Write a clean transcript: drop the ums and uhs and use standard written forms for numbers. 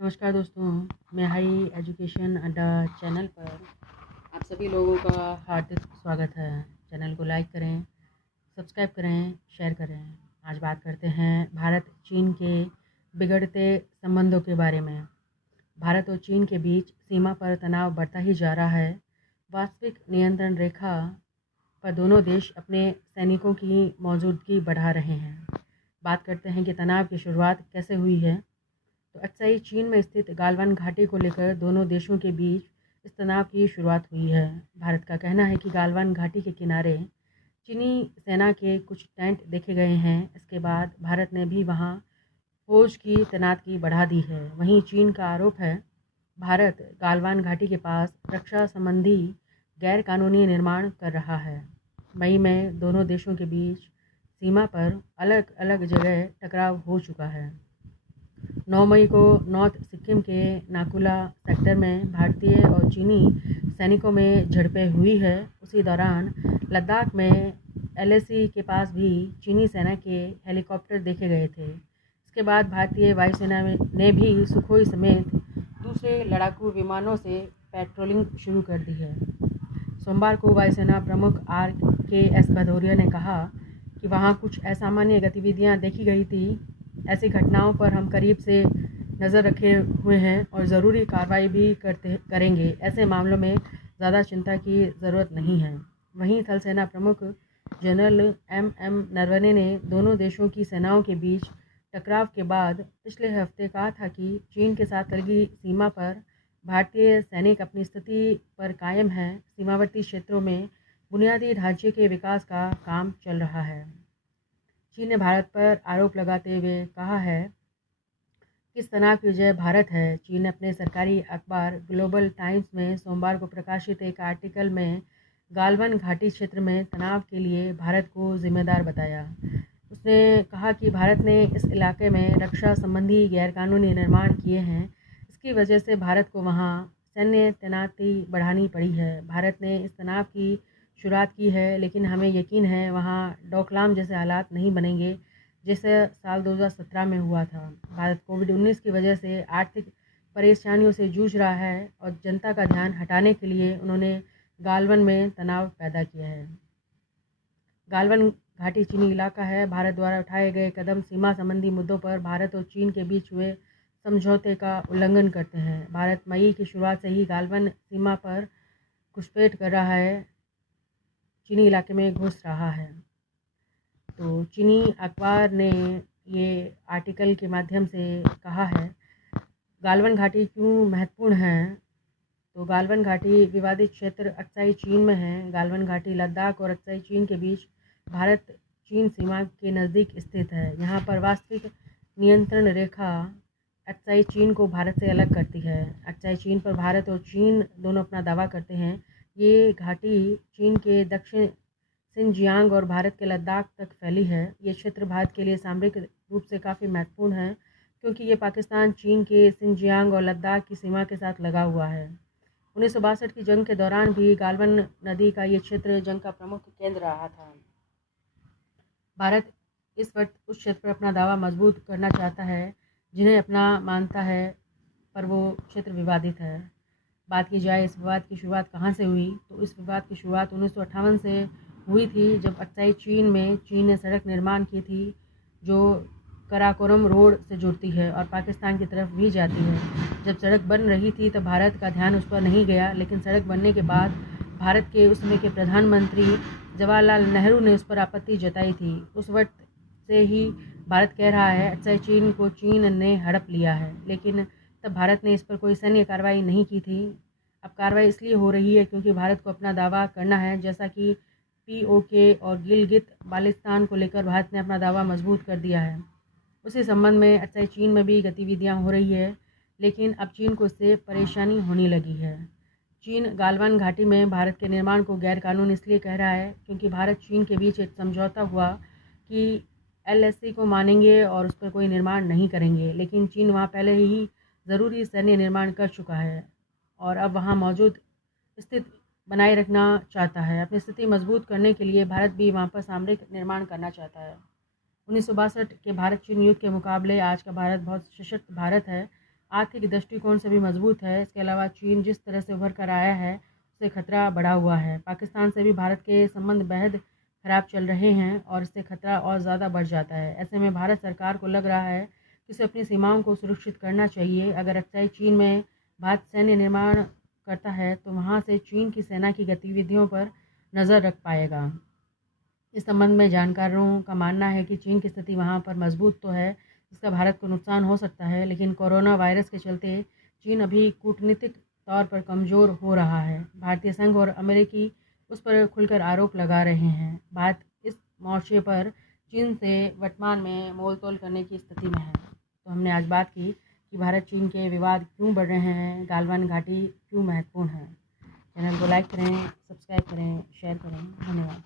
नमस्कार दोस्तों, मैं हाई एजुकेशन अड्डा चैनल पर आप सभी लोगों का हार्दिक स्वागत है। चैनल को लाइक करें, सब्सक्राइब करें, शेयर करें। आज बात करते हैं भारत चीन के बिगड़ते संबंधों के बारे में। भारत और चीन के बीच सीमा पर तनाव बढ़ता ही जा रहा है। वास्तविक नियंत्रण रेखा पर दोनों देश अपने सैनिकों की मौजूदगी बढ़ा रहे हैं। बात करते हैं कि तनाव की शुरुआत कैसे हुई है। तो अक्साई चीन में स्थित गालवान घाटी को लेकर दोनों देशों के बीच इस तनाव की शुरुआत हुई है। भारत का कहना है कि गालवान घाटी के किनारे चीनी सेना के कुछ टेंट देखे गए हैं। इसके बाद भारत ने भी वहां फौज की तैनाती बढ़ा दी है। वहीं चीन का आरोप है भारत गालवान घाटी के पास रक्षा संबंधी गैर कानूनी निर्माण कर रहा है। मई में दोनों देशों के बीच सीमा पर अलग अलग जगह टकराव हो चुका है। 9 मई को नॉर्थ सिक्किम के नाकुला सेक्टर में भारतीय और चीनी सैनिकों में झड़पें हुई है। उसी दौरान लद्दाख में एलएसी के पास भी चीनी सेना के हेलीकॉप्टर देखे गए थे। इसके बाद भारतीय वायुसेना ने भी सुखोई समेत दूसरे लड़ाकू विमानों से पेट्रोलिंग शुरू कर दी है। सोमवार को वायुसेना प्रमुख RKS भदौरिया ने कहा कि वहां कुछ असामान्य गतिविधियां देखी गई थी। ऐसी घटनाओं पर हम करीब से नज़र रखे हुए हैं और ज़रूरी कार्रवाई भी करेंगे। ऐसे मामलों में ज़्यादा चिंता की ज़रूरत नहीं है। वहीं थल सेना प्रमुख जनरल MM नरवणे ने दोनों देशों की सेनाओं के बीच टकराव के बाद पिछले हफ्ते कहा था कि चीन के साथ लगी सीमा पर भारतीय सैनिक अपनी स्थिति पर कायम हैं। सीमावर्ती क्षेत्रों में बुनियादी ढांचे के विकास का काम चल रहा है। चीन ने भारत पर आरोप लगाते हुए कहा है कि इस तनाव की वजह भारत है। चीन ने अपने सरकारी अखबार ग्लोबल टाइम्स में सोमवार को प्रकाशित एक आर्टिकल में गालवन घाटी क्षेत्र में तनाव के लिए भारत को जिम्मेदार बताया। उसने कहा कि भारत ने इस इलाके में रक्षा संबंधी गैरकानूनी निर्माण किए हैं। इसकी वजह से भारत को वहां सैन्य तैनाती बढ़ानी पड़ी है। भारत ने इस तनाव की शुरुआत की है, लेकिन हमें यकीन है वहाँ डोकलाम जैसे हालात नहीं बनेंगे जैसे साल 2017 में हुआ था। भारत कोविड-19 की वजह से आर्थिक परेशानियों से जूझ रहा है और जनता का ध्यान हटाने के लिए उन्होंने गालवन में तनाव पैदा किया है। गालवन घाटी चीनी इलाका है। भारत द्वारा उठाए गए कदम सीमा संबंधी मुद्दों पर भारत और चीन के बीच हुए समझौते का उल्लंघन करते हैं। भारत मई की शुरुआत से ही गालवन सीमा पर घुसपैठ कर रहा है, चीनी इलाके में घुस रहा है। तो चीनी अखबार ने ये आर्टिकल के माध्यम से कहा है गालवन घाटी क्यों महत्वपूर्ण है। तो गालवन घाटी विवादित क्षेत्र अक्साई चीन में है। गालवन घाटी लद्दाख और अक्साई चीन के बीच भारत चीन सीमा के नज़दीक स्थित है। यहाँ पर वास्तविक नियंत्रण रेखा अक्साई चीन को भारत से अलग करती है। अक्साई चीन पर भारत और चीन दोनों अपना दावा करते हैं। ये घाटी चीन के दक्षिण सिनजियांग और भारत के लद्दाख तक फैली है। ये क्षेत्र भारत के लिए सामरिक रूप से काफ़ी महत्वपूर्ण है, क्योंकि ये पाकिस्तान चीन के सिनजियांग और लद्दाख की सीमा के साथ लगा हुआ है। 1962 की जंग के दौरान भी गालवन नदी का ये क्षेत्र जंग का प्रमुख केंद्र रहा था। भारत इस वक्त उस क्षेत्र पर अपना दावा मजबूत करना चाहता है जिन्हें अपना मानता है, पर वो क्षेत्र विवादित है। बात की जाए इस विवाद की शुरुआत कहाँ से हुई, तो इस विवाद की शुरुआत 1958 से हुई थी, जब अक्साई चीन में चीन ने सड़क निर्माण की थी जो कराकोरम रोड से जुड़ती है और पाकिस्तान की तरफ भी जाती है। जब सड़क बन रही थी तब भारत का ध्यान उस पर नहीं गया, लेकिन सड़क बनने के बाद भारत के उस समय के प्रधानमंत्री जवाहरलाल नेहरू ने उस पर आपत्ति जताई थी। उस वक्त से ही भारत कह रहा है अक्साई चीन को चीन ने हड़प लिया है, लेकिन तब भारत ने इस पर कोई सैन्य कार्रवाई नहीं की थी। अब कार्रवाई इसलिए हो रही है क्योंकि भारत को अपना दावा करना है। जैसा कि POK और गिलगित बाल्टिस्तान को लेकर भारत ने अपना दावा मजबूत कर दिया है, उसी संबंध में अक्साई चीन में भी गतिविधियां हो रही है, लेकिन अब चीन को इससे परेशानी होने लगी है। चीन गालवान घाटी में भारत के निर्माण को गैरकानूनी इसलिए कह रहा है क्योंकि भारत चीन के बीच एक समझौता हुआ कि LSC को मानेंगे और उस पर कोई निर्माण नहीं करेंगे, लेकिन चीन वहाँ पहले ही ज़रूरी सैन्य निर्माण कर चुका है और अब वहाँ मौजूद स्थिति बनाए रखना चाहता है। अपनी स्थिति मजबूत करने के लिए भारत भी वहाँ पर सामरिक निर्माण करना चाहता है। 1962 के भारत चीन युद्ध के मुकाबले आज का भारत बहुत सशक्त भारत है। आर्थिक दृष्टिकोण से भी मजबूत है। इसके अलावा चीन जिस तरह से उभर कर आया है उससे खतरा बढ़ा हुआ है। पाकिस्तान से भी भारत के संबंध बेहद खराब चल रहे हैं और इससे खतरा और ज़्यादा बढ़ जाता है। ऐसे में भारत सरकार को लग रहा है कि उसे अपनी सीमाओं को सुरक्षित करना चाहिए। अगर अक्साई चीन में भारत सैन्य निर्माण करता है तो वहाँ से चीन की सेना की गतिविधियों पर नज़र रख पाएगा। इस संबंध में जानकारों का मानना है कि चीन की स्थिति वहाँ पर मजबूत तो है, जिसका भारत को नुकसान हो सकता है, लेकिन कोरोना वायरस के चलते चीन अभी कूटनीतिक तौर पर कमज़ोर हो रहा है। भारतीय संघ और अमेरिकी उस पर खुलकर आरोप लगा रहे हैं। भारत इस मोर्चे पर चीन से वर्तमान में मोल-तोल करने की स्थिति में है। तो हमने आज बात की कि भारत चीन के विवाद क्यों बढ़ रहे हैं, गालवान घाटी क्यों महत्वपूर्ण है। चैनल को लाइक करें, सब्सक्राइब करें, शेयर करें। धन्यवाद।